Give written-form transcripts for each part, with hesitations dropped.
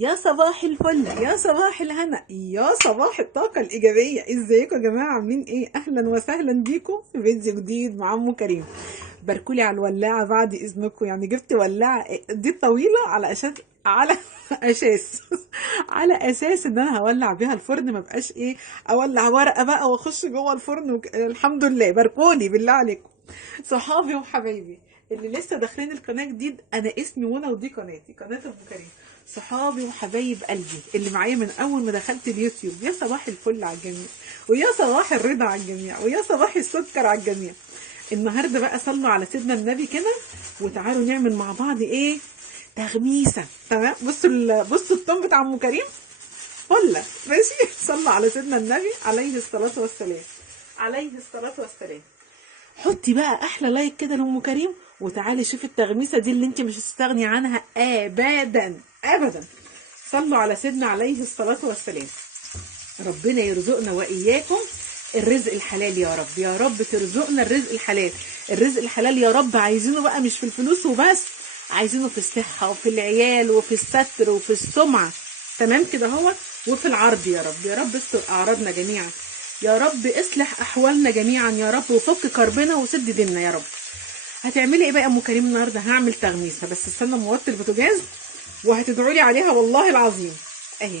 يا صباح الفل، يا صباح الهنا، يا صباح الطاقة الإيجابية. ازيكم يا جماعة؟ عاملين ايه؟ أهلا وسهلا بيكم في فيديو جديد مع أم كريم. باركولي على الولاعة بعد إذنكم، يعني جبت ولاعة دي طويلة على أساس أساس على أساس إن أنا هولع بيها الفرن، ما بقاش ايه أولع ورقة بقى وأخش جوه الفرن الحمد لله. باركولي بالله عليكم صحابي وحبايبي اللي لسه داخلين القناه جديد. انا اسمي منى ودي قناتي، قناه ام كريم. صحابي وحبايب قلبي اللي معايا من اول ما دخلت اليوتيوب، يا صباح الفل على الجميع، ويا صباح الرضا على الجميع، ويا صباح السكر على الجميع. النهارده بقى صلوا على سيدنا النبي كده، وتعالوا نعمل مع بعض ايه؟ تغميسه. تمام؟ بصوا التوم بتاع ام كريم فله ماشي. صلوا على سيدنا النبي عليه الصلاه والسلام، عليه الصلاه والسلام. حطي بقى احلى لايك كده لام كريم، وتعالي شوفي التغميسه دي اللي انت مش هتستغني عنها ابدا ابدا. صلوا على سيدنا عليه الصلاه والسلام. ربنا يرزقنا واياكم الرزق الحلال يا رب، يا رب ترزقنا الرزق الحلال. الرزق الحلال يا رب عايزينه بقى مش في الفلوس وبس، عايزينه في الصحه وفي العيال وفي الستر وفي السمعه. تمام كده هو، وفي العرض يا رب. يا رب استر اعراضنا جميعا، يا رب اصلح احوالنا جميعا يا رب، وفك كربنا وسد ديننا يا رب. هتعملي ايه بقى يا ام كريم النهارده؟ هعمل تغميسه، بس استنى موطي البوتاجاز وهتدعوا لي عليها والله العظيم. اهي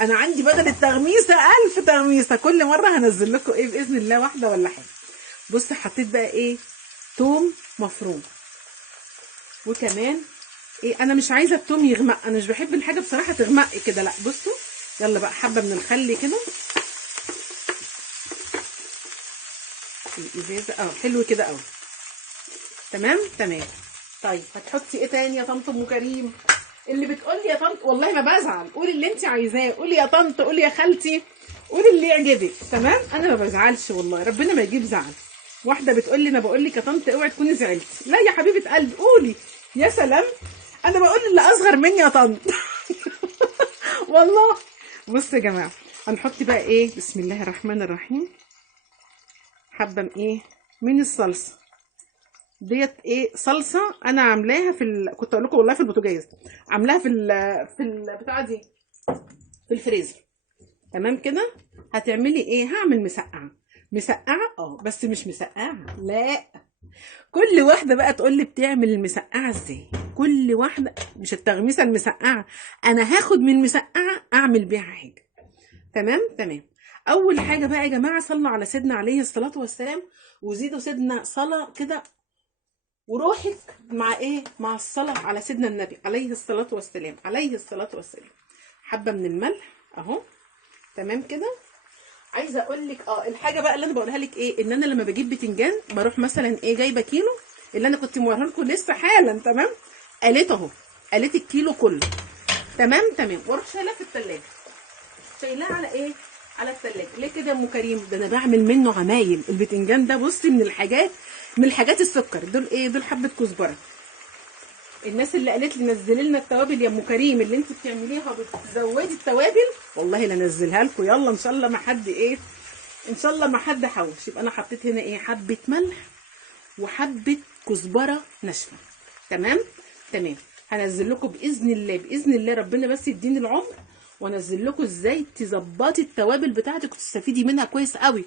انا عندي بدل التغميسه 1000 تغميسه، كل مره هنزل لكم ايه باذن الله واحده ولا حاجه. بص حطيت بقى ايه؟ توم مفروم، وكمان ايه، انا مش عايزه التوم يغمق، انا مش بحب الحاجه بصراحه تغمق كده، لا. بصوا يلا بقى حبه من الخل كده، الازازه حلو كده قوي. تمام تمام. طيب هتحطي ايه تاني يا طنط ام كريم؟ اللي بتقولي يا طنط والله ما بزعل، قولي اللي انت عايزاه، قولي يا طنط، قولي يا خالتي، قولي اللي يعجبك. تمام؟ انا ما بزعلش والله، ربنا ما يجيب زعل. واحده بتقولي انا بقول لك يا طنط اوعي تكوني زعلتي، لا يا حبيبه قلبي قولي. يا سلام، انا بقول اللي اصغر مني يا طنط. والله. بصوا يا جماعه، هنحط بقى ايه؟ بسم الله الرحمن الرحيم. حبه من ايه؟ من الصلصه ديت. ايه؟ صلصه انا عاملاها كنت اقول لكم والله في البوتاجاز، عاملاها في البتاعه دي، في الفريزر. تمام كده. هتعملي ايه؟ هعمل مسقعه. مسقعه بس مش مسقعه، لا. كل واحده بقى تقول لي بتعمل المسقعه ازاي، كل واحده، مش التغميسه المسقعه، انا هاخد من المسقعه اعمل بيها حاجه. تمام تمام. اول حاجه بقى يا جماعه، صلوا على سيدنا عليه الصلاه والسلام، وزيدوا سيدنا صلاه كده، وروحك مع ايه؟ مع الصلاة على سيدنا النبي عليه الصلاة والسلام، عليه الصلاة والسلام. حبة من الملح اهو. تمام كده. عايزه اقول لك الحاجه بقى اللي انا بقولها لك ايه، ان انا لما بجيب بتنجان بروح مثلا ايه، جايبه كيلو اللي انا كنت موريها لكم لسه حالا. تمام؟ قليت اهو، قليت الكيلو كله. تمام تمام. واروح شايلاه في الثلاجه، شايلاه على ايه؟ على الثلاجه. ليه كده يا ام كريم؟ ده انا بعمل منه عمايل. البتنجان ده بصي من الحاجات، من الحاجات السكر دول ايه؟ دول حبه كزبره. الناس اللي قالت لي نزلي لنا التوابل يا ام كريم اللي انت بتعمليها بتزودي التوابل، والله لا انزلها لكم. يلا ان شاء الله ما حد ايه، ان شاء الله ما حد حوش. يبقى انا حطيت هنا ايه؟ حبه ملح وحبه كزبره ناشفه. تمام تمام. هنزل لكم باذن الله، باذن الله ربنا بس يديني العمر، وانزل لكم ازاي تظبطي التوابل بتاعتك وتستفيدي منها كويس قوي،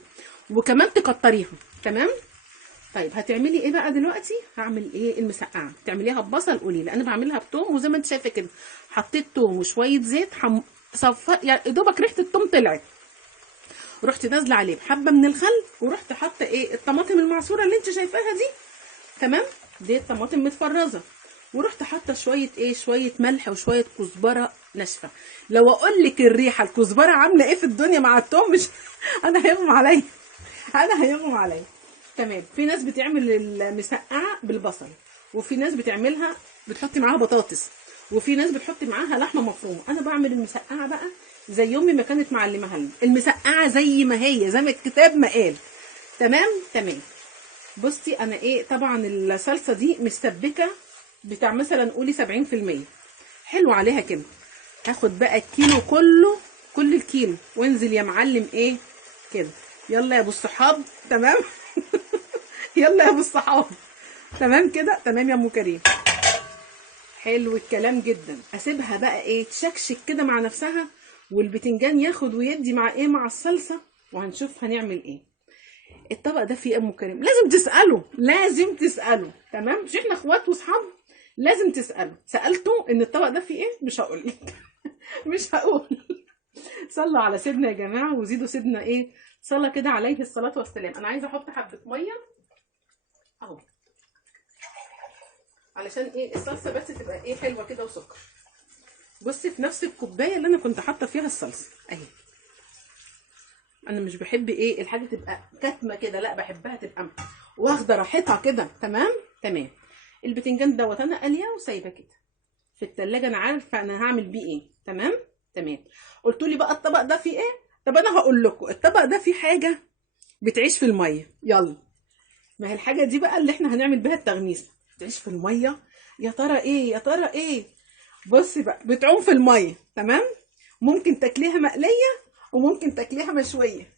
وكمان تكتريها. تمام. طيب هتعملي ايه بقى دلوقتي؟ هعمل ايه؟ المسقعه. تعمليها ببصل قولي لي، انا بعملها بتوم، وزي ما انت شايفه كده حطيت توم وشويه زيت يعني دوبك ريحه التوم طلعت، رحت نازله عليه بحبه من الخل، ورحت حاطه ايه؟ الطماطم المعصوره اللي انت شايفاها دي. تمام؟ دي الطماطم متفرزه، ورحت حاطه شويه ايه؟ شويه ملح وشويه كزبره ناشفه. لو اقول لك الريحه الكزبره عامله ايه في الدنيا مع التوم مش انا هيغمى عليا، انا هيغمى عليا. تمام. في ناس بتعمل المسقعه بالبصل، وفي ناس بتعملها بتحطي معاها بطاطس، وفي ناس بتحطي معاها لحمه مفرومه. انا بعمل المسقعه بقى زي امي ما كانت معلمها لنا، المسقعه زي ما هي، زي ما الكتاب ما قال. تمام تمام. بصي انا ايه، طبعا الصلصه دي مسبكه بتاع مثلا قولي 70%، حلو عليها كده. هاخد بقى الكيلو كله، كل الكيلو، وانزل يا معلم ايه كده. يلا يا ابو الصحاب. تمام. يلا يا ابو الصحاب. تمام كده. تمام يا ام كريم. حلو الكلام جدا. اسيبها بقى ايه تشكشك كده مع نفسها، والبتنجان ياخد ويدي مع ايه مع الصلصه، وهنشوف هنعمل ايه. الطبق ده فيه ام كريم، لازم تساله، لازم تساله. تمام، مش احنا اخوات واصحاب، لازم تساله. سالته ان الطبق ده فيه ايه، مش هقول لك. مش هقول. صلوا على سيدنا يا جماعه، وزيدوا سيدنا ايه صلى كده عليه الصلاه والسلام. انا عايزه احط حبه ميه اهو، علشان ايه الصلصه بس تبقى ايه حلوه كده وسكر. بصي في نفس الكوبايه اللي انا كنت حاطه فيها الصلصه اهي. انا مش بحب ايه الحاجه تبقى كتمه كده، لا بحبها تبقى واخده راحتها كده. تمام تمام. البتنجان دوت انا قاليه وسايبه كده في التلاجة، انا عارفه انا هعمل بيه ايه. تمام تمام. قلتوا لي بقى الطبق ده فيه ايه؟ طب انا هقول لكم الطبق ده فيه حاجه بتعيش في الميه. يلا، ما هي الحاجه دي بقى اللي احنا هنعمل بيها التغميسه، بتعيش في الميه. يا ترى ايه؟ يا ترى ايه؟ بصي بقى، بتعوم في الميه. تمام، ممكن تاكليها مقليه وممكن تاكليها مشويه.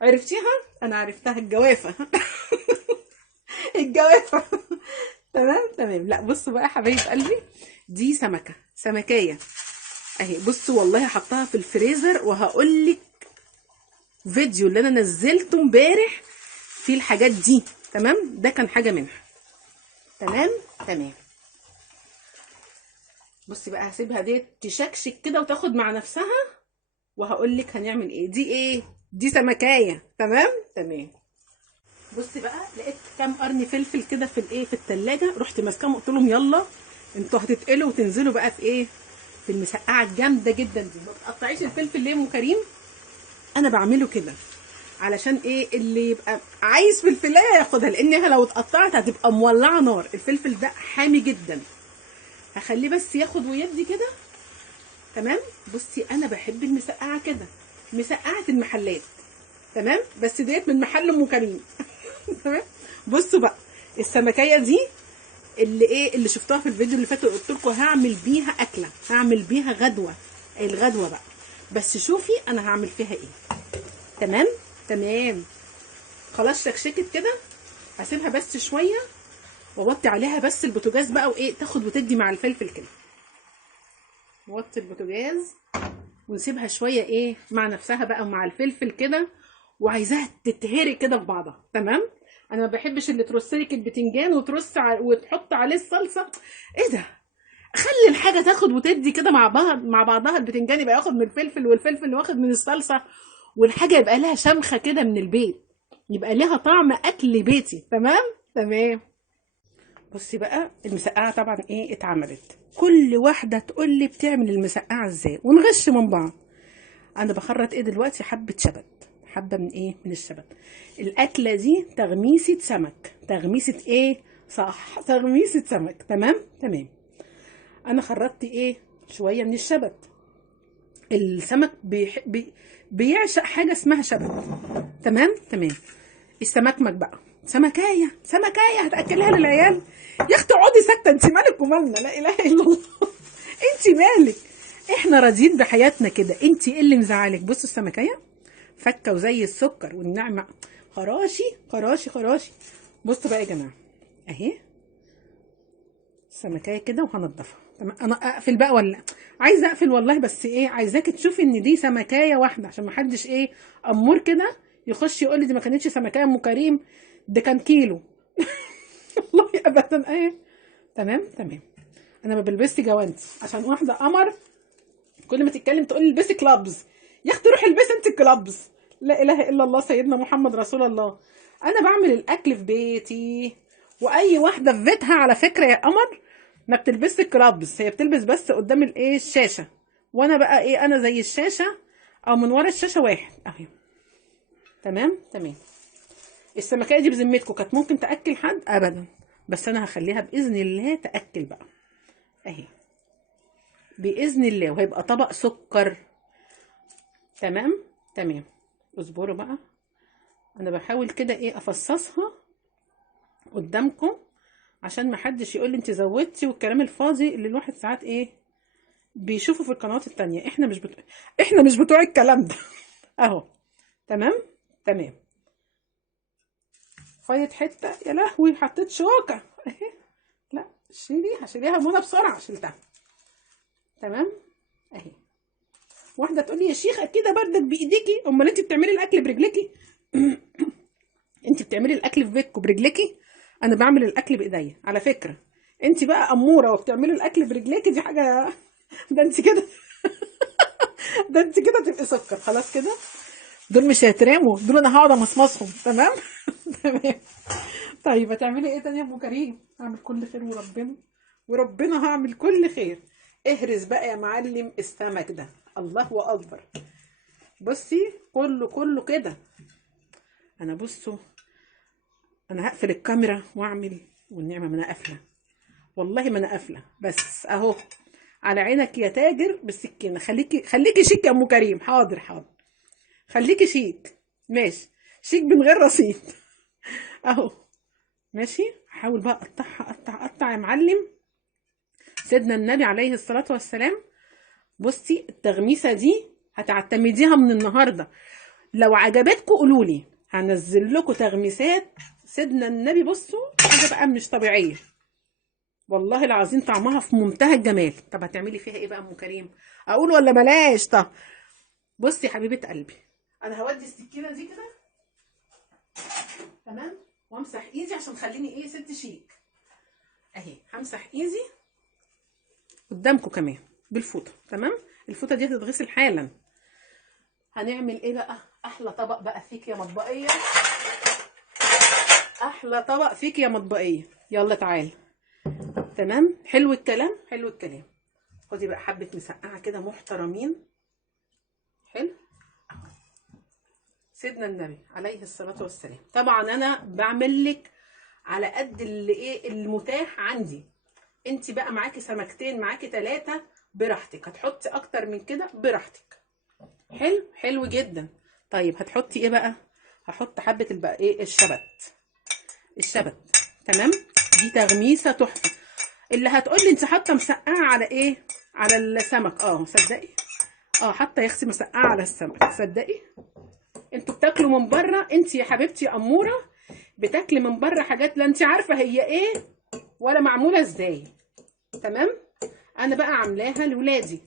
عرفتيها؟ انا عرفتها، الجوافه. الجوافه. تمام تمام. لا بصوا بقى يا حبايب قلبي، دي سمكه، سمكيه اهي. بصوا والله حطها في الفريزر، وهقول لك فيديو اللي انا نزلته امبارح في الحاجات دي. تمام، ده كان حاجه منها. تمام تمام. بصي بقى هسيبها دي تشكشك كده وتاخد مع نفسها، وهقول لك هنعمل ايه. دي ايه؟ دي سمكايه. تمام تمام. بصي بقى، لقيت كام قرن فلفل كده في الايه في التلاجة، رحت ماسكاهم قلت لهم يلا انتوا هتتقلوا وتنزلوا بقى في ايه في المسقعه الجامده جدا دي. ما تقطعيش الفلفل ليه يا ام كريم؟ انا بعمله كده علشان ايه اللي يبقى عايز فلفلايه ياخدها، لانها لو اتقطعت هتبقى مولعه نار. الفلفل ده حامي جدا، هخليه بس ياخد ويدي كده. تمام. بصي انا بحب المسقعه كده، مسقعه المحلات. تمام، بس ديت من محل ام كريم. تمام. بصوا بقى السمكيه دي اللي ايه اللي شفتوها في الفيديو اللي فات، قلت لكم هعمل بيها اكله، هعمل بيها غدوه. الغدوه بقى، بس شوفي انا هعمل فيها ايه. تمام تمام. خلاص شكشكت كده، هسيبها بس شويه ووطي عليها بس البوتاجاز بقى، وايه تاخد وتدي مع الفلفل كده. نوطي البوتاجاز ونسيبها شويه ايه مع نفسها بقى ومع الفلفل كده، وعايزاها تتهري كده في بعضها. تمام. انا ما بحبش اللي ترص لك البتنجان وتحط عليه الصلصه. ايه ده؟ خلي الحاجه تاخد وتدي كده مع بعضها. البتنجان يبقى ياخد من الفلفل، والفلفل واخد من الصلصه، والحاجه يبقى لها شمخه كده من البيت، يبقى لها طعم اكل بيتي. تمام تمام. بصي بقى المسقعه طبعا ايه اتعملت، كل واحده تقول لي بتعمل المسقعه ازاي ونغش من بعض. انا بخرط ايه دلوقتي؟ حبه شبت، حبه من ايه من الشبت. الاكله دي تغميسه سمك. تغميسه ايه؟ صح، تغميسه سمك. تمام تمام. انا خرطت ايه شويه من الشبت. السمك بيعشق حاجه اسمها شبت. تمام تمام. السمكمك بقى، سمكايه سمكايه هتاكلها للعيال؟ يا اختي اقعدي ساكته، انت مالك ومالنا؟ لا اله الا الله. انت مالك؟ احنا راضيين بحياتنا كده، انت ايه اللي مزعلك؟ بصوا السمكايه فكه وزي السكر والنعمه، خراشي خراشي خراشي. بصوا بقى يا جماعه اهي السمكايه كده، وهنضفها. تمام. انا اقفل بقى ولا عايزه اقفل؟ والله بس ايه عايزاك تشوفي ان دي سمكايه واحده، عشان ما حدش ايه امور كده يخش يقول لي دي ما كانتش سمكايه ام كريم، ده كان كيلو. والله ابدا ايه. تمام تمام. انا ما بلبسش جوانتي عشان واحده قمر كل ما تتكلم تقول لي البسي كلابز. يا اختي روحي البسي انت الكلابز. لا اله الا الله سيدنا محمد رسول الله. انا بعمل الاكل في بيتي، واي واحده في بيتها على فكره يا قمر ما بتلبسش كلابز، هي بتلبس بس قدام الايه الشاشه. وانا بقى ايه انا زي الشاشه او من ورا الشاشه واحد اهي. تمام تمام. السمكيه دي بذمتكم كانت ممكن تاكل حد؟ ابدا، بس انا هخليها باذن الله تاكل بقى اهي باذن الله، وهيبقى طبق سكر. تمام تمام. اصبروا بقى، انا بحاول كده ايه افصصها قدامكم عشان ما حدش يقول لي انت زودتي والكلام الفاضي اللي الواحد ساعات ايه بيشوفه في القنوات التانية. احنا مش بتوع الكلام ده. اهو. تمام تمام. فايت حته، يا لهوي حطيت شوكه. اهي. لا شيليها منى بسرعه. شلتها تمام اهي. واحده تقول لي يا شيخه كده بردك بايديكي، امال انت بتعملي الاكل برجليكي؟ انت بتعملي الاكل في بيتكم برجليكي، انا بعمل الاكل بايديا على فكره. انت بقى اموره وبتعملي الاكل برجليكي، دي حاجه ده انت كده ده انت كده تبقي سكر خلاص كده. دول مش هيترموا، دول انا هقعد امصمصهم تمام. تمام. طيب هتعملي ايه تاني يا ام كريم؟ هعمل كل خير وربنا هعمل كل خير. اهرس بقى يا معلم السمك ده، الله اكبر. بصي كله كده. انا بصوا، انا هقفل الكاميرا واعمل، والنعمه ما انا قافله، والله ما انا قافله، بس اهو على عينك يا تاجر بالسكينه. خليكي شيك يا ام كريم. حاضر خليكي شيك، ماشي. شيك من غير رصيد. اهو ماشي. هحاول بقى اقطعها، اقطع يا معلم. سيدنا النبي عليه الصلاه والسلام. بصي التغميسه دي هتعتمديها من النهارده. لو عجبتكم قولوا لي، هنزل لكم تغميسات سيدنا النبي. بصوا حاجه بقى مش طبيعيه والله العظيم، طعمها في منتهى الجمال. طب هتعملي فيها ايه بقى ام كريم؟ اقول ولا بلاش؟ طب بصي يا حبيبه قلبي، انا هودي السكينه دي كده تمام، وامسح ايدي عشان خليني ايه ست شيك. اهي همسح ايدي قدامكم كمان بالفوطه تمام. الفوطه دي هتتغسل حالا. هنعمل ايه بقى؟ احلى طبق بقى فيك يا مطبقيه، احلى طبق فيك يا مطبقيه. يلا تعالى. تمام. حلو الكلام. خدي بقى حبه مسقعه كده محترمين. حلو. سيدنا النبي عليه الصلاه والسلام. طبعا انا بعمل لك على قد اللي ايه المتاح عندي. انت بقى معاكي سمكتين، معاكي 3، براحتك. هتحطي اكتر من كده براحتك. حلو جدا. طيب هتحطي ايه بقى؟ هحط حبه البقى ايه الشبت تمام. دي تغميسه تحفه. اللي هتقولي انت حاطه مسقعه على ايه؟ على السمك. صدقي حاطه يا اختي مسقعه على السمك. صدقي انتوا بتاكلوا من بره، انت يا حبيبتي يا اموره بتاكلي من بره حاجات لا انت عارفه هي ايه ولا معموله ازاي. تمام. انا بقى عاملاها لولادي.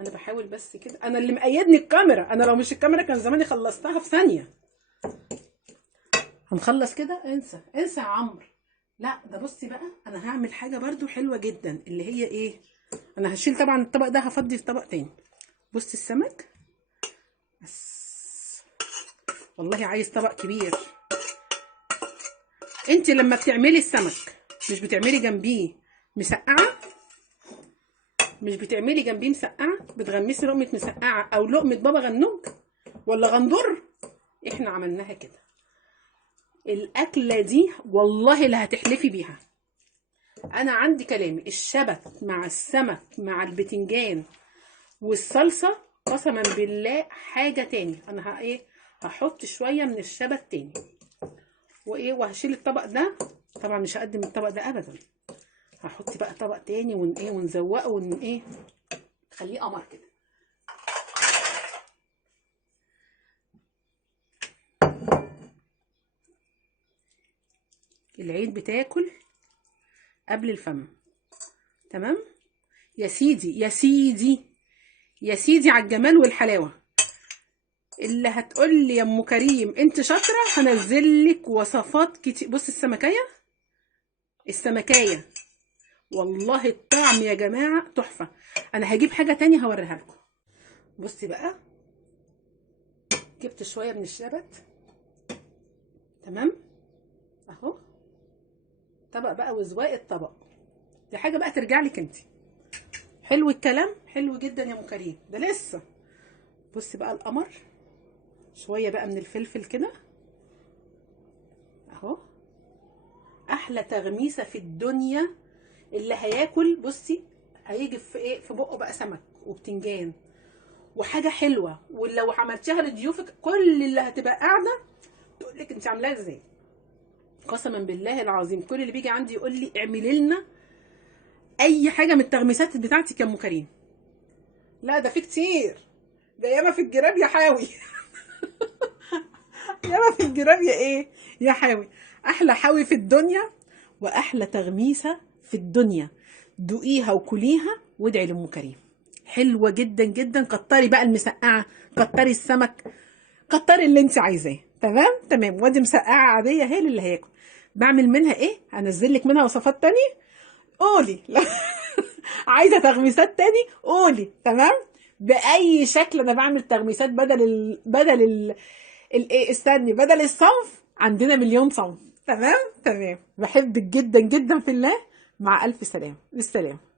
انا بحاول بس كده، انا اللي مقيدني الكاميرا. انا لو مش الكاميرا كان زماني خلصتها في ثانيه. هنخلص كده. انسى يا عمرو. لا ده بصي بقى، انا هعمل حاجه برضو حلوه جدا اللي هي ايه. انا هشيل طبعا الطبق ده، هفضي في طبق تاني. بصي السمك بس، والله عايز طبق كبير. انت لما بتعملي السمك مش بتعملي جنبيه مسقعه؟ بتغمسي لقمه مسقعه او لقمه بابا غنوج ولا غندور؟ احنا عملناها كده. الاكله دي والله لا هتحلفي بيها. انا عندي كلامي، الشبت مع السمك مع البتنجان والصلصه قسما بالله حاجه تاني. انا هحط شويه من الشبت تاني وهشيل الطبق ده. طبعا مش هقدم الطبق ده ابدا. هحط بقى طبق تاني ونزوقه خليه قمر كده. العين بتاكل قبل الفم. تمام يا سيدي على الجمال والحلاوه. اللي هتقول لي يا ام كريم انت شاطره، هنزل لك وصفات كتير. بص السمكايه والله الطعم يا جماعه تحفه. انا هجيب حاجه تانية هوريها لكم. بصي بقى، جبت شويه من الشبت تمام اهو. طبق بقى وزواق الطبق دي حاجه بقى ترجع لك انت. حلو الكلام. حلو جدا يا ام كريم. ده لسه. بصي بقى القمر، شويه بقى من الفلفل كده اهو. احلى تغميسه في الدنيا. اللي هياكل بصي هيجي في بقه بقى سمك وبتنجان وحاجه حلوه. ولو عملتيها لضيوفك كل اللي هتبقى قاعده تقول لك انت عاملاها ازاي. قسما بالله العظيم كل اللي بيجي عندي يقول لي اعملي لنا اي حاجه من التغميسات بتاعتك يا ام كريم. لا ده في كتير. ده ياما في الجراب يا حاوي. ياما في الجراب يا حاوي. احلى حاوي في الدنيا واحلى تغميسه في الدنيا. دوقيها وكليها وادعي لام كريم. حلوه جدا جدا. كتري بقى المسقعه، كتري السمك، كتري اللي انت عايزاه. تمام تمام. وادي مسقعه عاديه هي اللي هياكل. بعمل منها ايه؟ هنزل لك منها وصفات تانية، قولي. عايزه تغميسات تاني قولي. تمام. باي شكل انا بعمل تغميسات الايه، استني، بدل الصنف عندنا مليون صنف. تمام تمام. بحبك جدا جدا في الله. مع الف سلامه. بالسلامه.